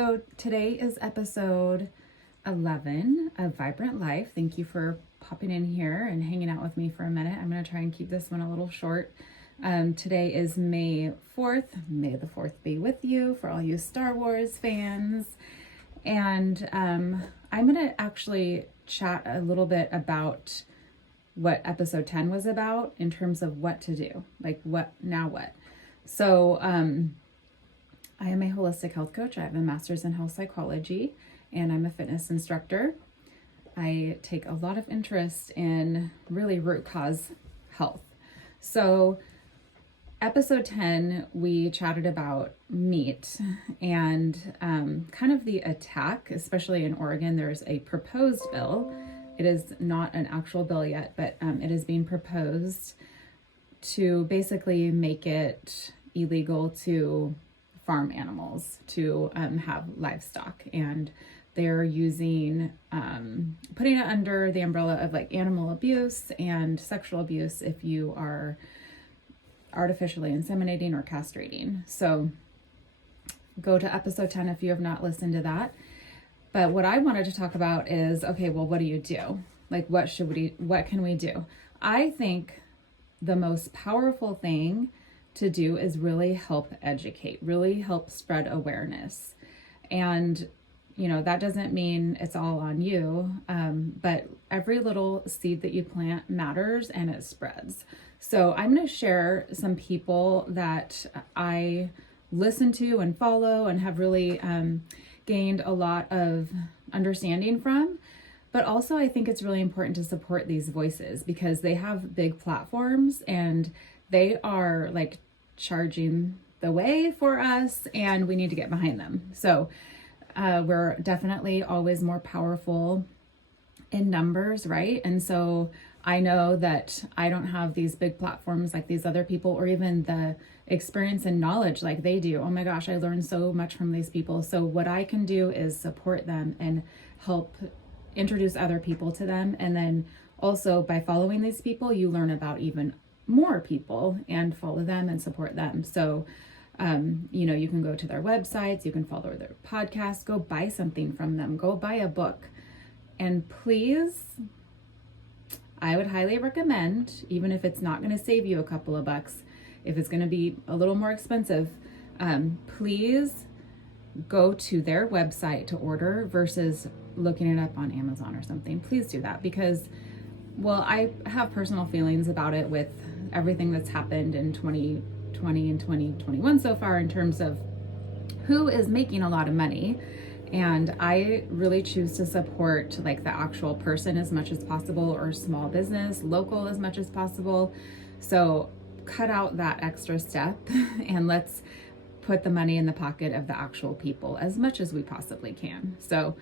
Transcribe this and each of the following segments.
So today is episode 11 of Vibrant Life. Thank you for popping in here and hanging out with me for a minute. I'm going to try and keep this one a little short. Today is May 4th. May the 4th be with you for all you Star Wars fans. And I'm going to actually chat a little bit about what episode 10 was about in terms of what to do, like what. So I am a holistic health coach. I have a master's in health psychology and I'm a fitness instructor. I take a lot of interest in really root cause health. So episode 10, we chatted about meat and kind of the attack, especially in Oregon. There's a proposed bill. It is not an actual bill yet, but it is being proposed to basically make it illegal to farm animals, to have livestock. And they're using, putting it under the umbrella of like animal abuse and sexual abuse if you are artificially inseminating or castrating. So go to episode 10 if you have not listened to that. But what I wanted to talk about is, okay, well, what do you do? Like, what can we do? I think the most powerful thing to do is really help educate, really help spread awareness. And, you know, that doesn't mean it's all on you, but every little seed that you plant matters and it spreads. So I'm going to share some people that I listen to and follow and have really gained a lot of understanding from. But also I think it's really important to support these voices because they have big platforms and they are like charging the way for us and we need to get behind them. So we're definitely always more powerful in numbers, right? And so I know that I don't have these big platforms like these other people or even the experience and knowledge like they do. Oh my gosh, I learned so much from these people. So what I can do is support them and help introduce other people to them. And then also by following these people, you learn about even more people and follow them and support them. So, you know, you can go to their websites, you can follow their podcasts, go buy something from them, go buy a book. And please, I would highly recommend, even if it's not going to save you a couple of bucks, if it's going to be a little more expensive, please go to their website to order versus looking it up on Amazon or something. Please do that because, well, I have personal feelings about it with everything that's happened in 2020 and 2021 so far in terms of who is making a lot of money. And I really choose to support like the actual person as much as possible or small business, local as much as possible. So cut out that extra step and let's put the money in the pocket of the actual people as much as we possibly can. So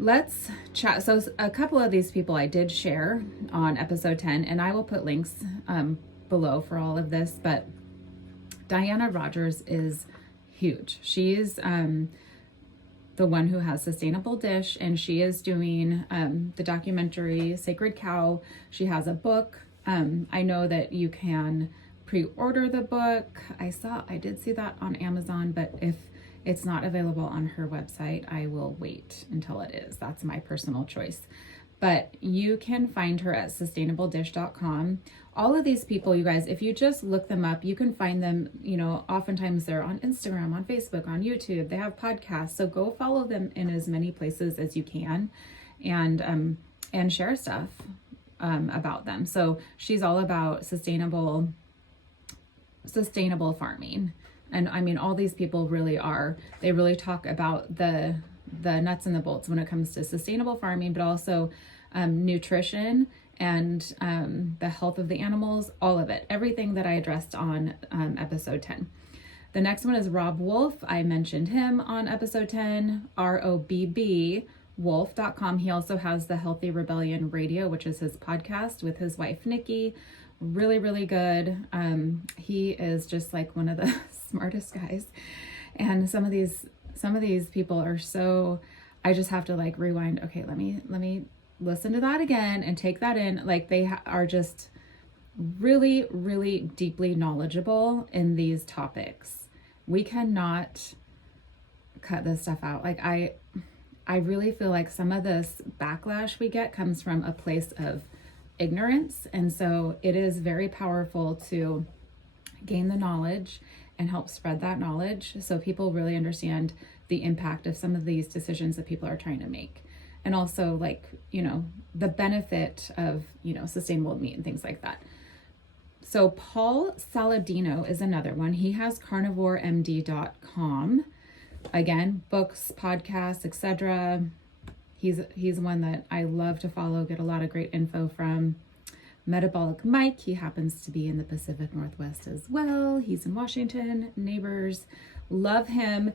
let's chat. So a couple of these people I did share on episode 10, and I will put links below for all of this, but Diana Rodgers is huge. She's the one who has Sustainable Dish, and she is doing the documentary Sacred Cow. She has a book. I know that you can pre-order the book. I did see that on Amazon, but if it's not available on her website, I will wait until it is. That's my personal choice. But you can find her at sustainabledish.com. All of these people, you guys, if you just look them up, you can find them, you know, oftentimes they're on Instagram, on Facebook, on YouTube. They have podcasts. So go follow them in as many places as you can and share stuff about them. So she's all about sustainable farming. And I mean, all these people really are. They really talk about the nuts and the bolts when it comes to sustainable farming, but also nutrition and the health of the animals, all of it, everything that I addressed on episode 10. The next one is Rob Wolf. I mentioned him on episode 10, ROBB wolf.com. He also has the Healthy Rebellion Radio, which is his podcast with his wife, Nikki. Really, really good. He is just like one of the smartest guys. And some of these people are so, I just have to like rewind. Okay, let me listen to that again and take that in. Like they are just really, really deeply knowledgeable in these topics. We cannot cut this stuff out. Like I really feel like some of this backlash we get comes from a place of ignorance. And so it is very powerful to gain the knowledge and help spread that knowledge so people really understand the impact of some of these decisions that people are trying to make. And also, like, you know, the benefit of, you know, sustainable meat and things like that. So Paul Saladino is another one. He has carnivoremd.com. Again, books, podcasts, etc. He's one that I love to follow, get a lot of great info from. Metabolic Mike, he happens to be in the Pacific Northwest as well. He's in Washington, neighbors, love him.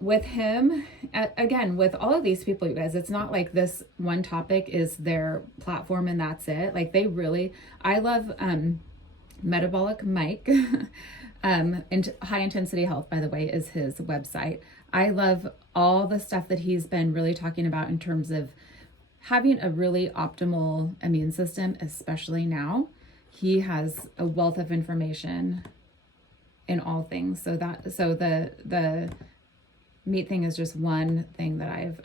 With him, again, with all of these people, you guys, it's not like this one topic is their platform and that's it. Like they really, I love Metabolic Mike, and High Intensity Health, by the way, is his website. I love all the stuff that he's been really talking about in terms of having a really optimal immune system, especially now. He has a wealth of information in all things. So the meat thing is just one thing that I've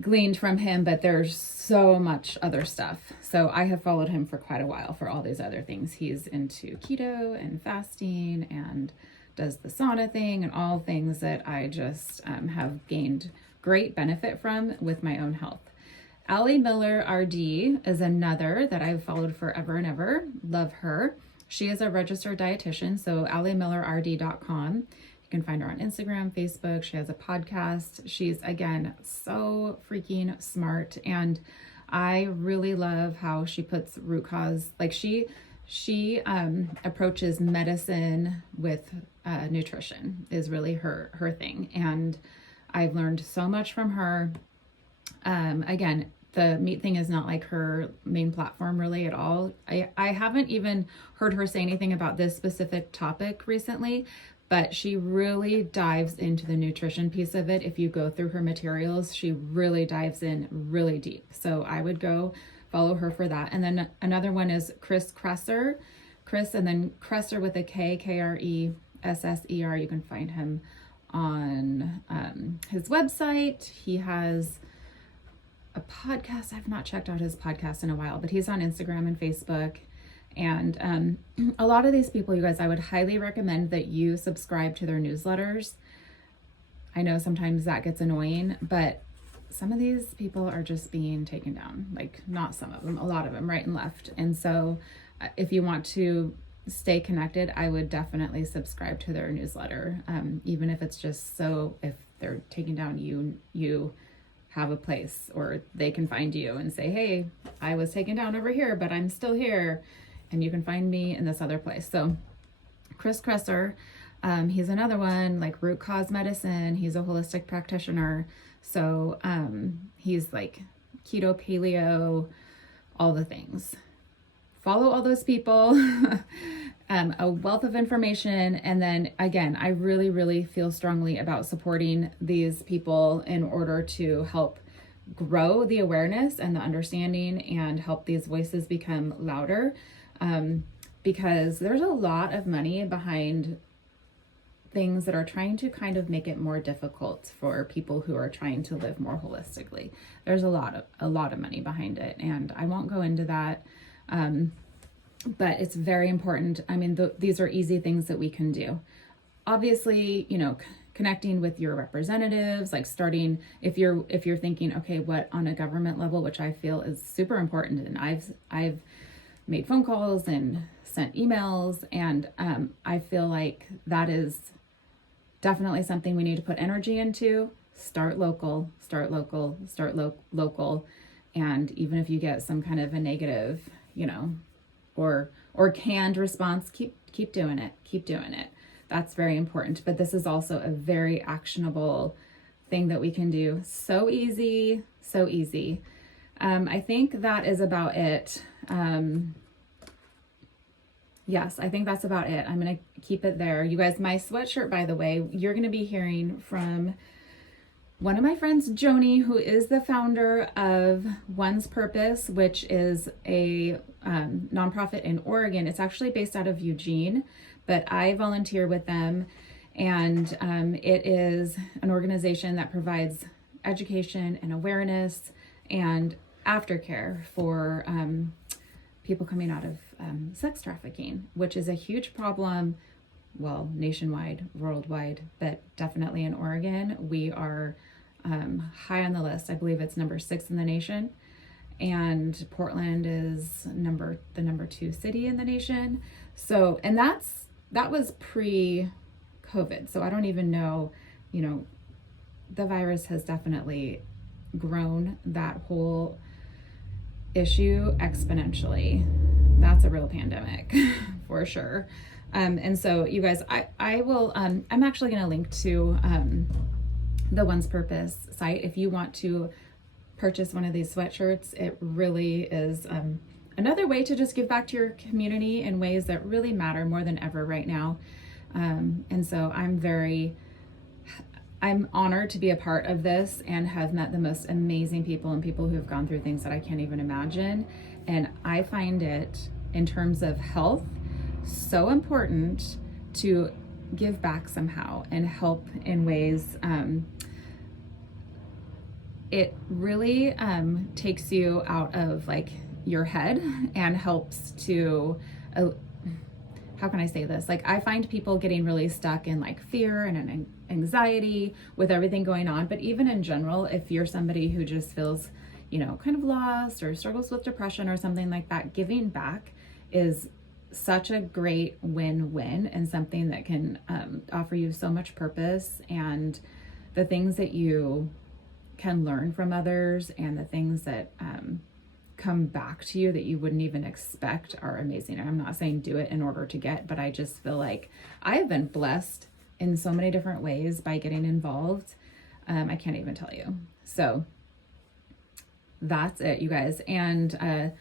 gleaned from him, but there's so much other stuff. So I have followed him for quite a while for all these other things. He's into keto and fasting and does the sauna thing and all things that I just have gained great benefit from with my own health. Allie Miller RD is another that I've followed forever and ever. Love her. She is a registered dietitian, so alliemillerrd.com. You can find her on Instagram, Facebook. She has a podcast. She's, again, so freaking smart. And I really love how she puts root cause, like she approaches medicine with nutrition is really her thing. And I've learned so much from her. Again, the meat thing is not like her main platform really at all. I haven't even heard her say anything about this specific topic recently, but she really dives into the nutrition piece of it. If you go through her materials, she really dives in really deep. So I would go follow her for that. And then another one is Chris Kresser. Chris, and then Kresser with a K, Kresser. You can find him on his website. He has a podcast. I've not checked out his podcast in a while, but he's on Instagram and Facebook. And a lot of these people, you guys, I would highly recommend that you subscribe to their newsletters. I know sometimes that gets annoying, but some of these people are just being taken down. Like, not some of them, a lot of them, right and left. And so if you want to stay connected, I would definitely subscribe to their newsletter. Even if it's just so if they're taking down you have a place, or they can find you and say, hey, I was taken down over here, but I'm still here, and you can find me in this other place. So Chris Kresser, he's another one, like root cause medicine. He's a holistic practitioner. So he's like keto, paleo, all the things. Follow all those people. A wealth of information. And then again, I really, really feel strongly about supporting these people in order to help grow the awareness and the understanding and help these voices become louder. Because there's a lot of money behind things that are trying to kind of make it more difficult for people who are trying to live more holistically. There's a lot of money behind it, and I won't go into that. But it's very important. I mean, these are easy things that we can do. Obviously, you know, connecting with your representatives, like starting, if you're thinking, okay, what on a government level, which I feel is super important. And I've made phone calls and sent emails, and I feel like that is definitely something we need to put energy into. Start local. And even if you get some kind of a negative, you know, or canned response, keep doing it. That's very important. But this is also a very actionable thing that we can do. So easy. I think that is about it. Yes, I think that's about it. I'm going to keep it there. You guys, my sweatshirt, by the way, you're going to be hearing from one of my friends, Joni, who is the founder of One's Purpose, which is a nonprofit in Oregon. It's actually based out of Eugene, but I volunteer with them. And it is an organization that provides education and awareness and aftercare for people coming out of sex trafficking, which is a huge problem, well, nationwide, worldwide, but definitely in Oregon. We are high on the list. I believe it's number 6 in the nation. And Portland is the number 2 city in the nation. So, and that was pre-COVID. So I don't even know, the virus has definitely grown that whole issue exponentially. That's a real pandemic for sure. And so you guys, I will, I'm actually going to link to the One's Purpose site. If you want to purchase one of these sweatshirts, it really is another way to just give back to your community in ways that really matter more than ever right now. And so I'm honored to be a part of this and have met the most amazing people and people who have gone through things that I can't even imagine. And I find it, in terms of health, so important to give back somehow and help in ways. It really takes you out of like your head and helps to, how can I say this? Like, I find people getting really stuck in like fear and anxiety with everything going on. But even in general, if you're somebody who just feels, kind of lost or struggles with depression or something like that, giving back is such a great win-win and something that can offer you so much purpose, and the things that you can learn from others and the things that come back to you that you wouldn't even expect are amazing. And I'm not saying do it in order to get, but I just feel like I've been blessed in so many different ways by getting involved. I can't even tell you. So that's it, you guys. And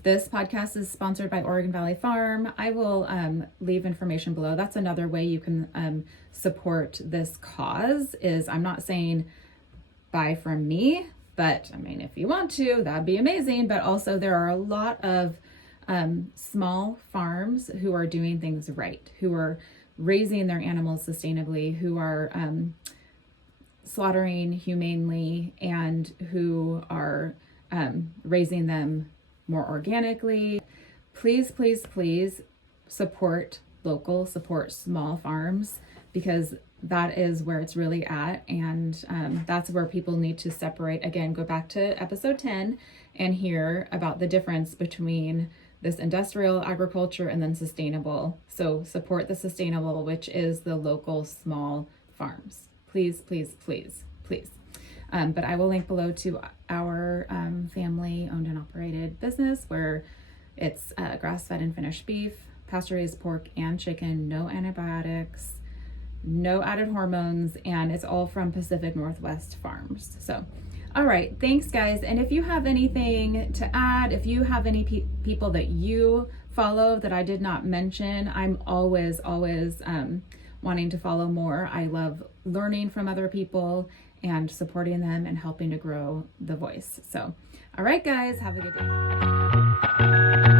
this podcast is sponsored by Oregon Valley Farm. I will leave information below. That's another way you can support this cause. Is, I'm not saying buy from me, but I mean, if you want to, that'd be amazing. But also there are a lot of small farms who are doing things right, who are raising their animals sustainably, who are slaughtering humanely, and who are raising them more organically. Please, please, please support local, support small farms, because that is where it's really at. And that's where people need to separate. Again, go back to episode 10 and hear about the difference between this industrial agriculture and then sustainable. So support the sustainable, which is the local small farms. Please, please, please, please. But I will link below to our family owned and operated business, where it's grass-fed and finished beef, pasture-raised pork and chicken, no antibiotics, no added hormones, and it's all from Pacific Northwest farms. So, all right, thanks guys. And if you have anything to add, if you have any people that you follow that I did not mention, I'm always wanting to follow more. I love learning from other people and supporting them and helping to grow the voice. So, all right guys, have a good day.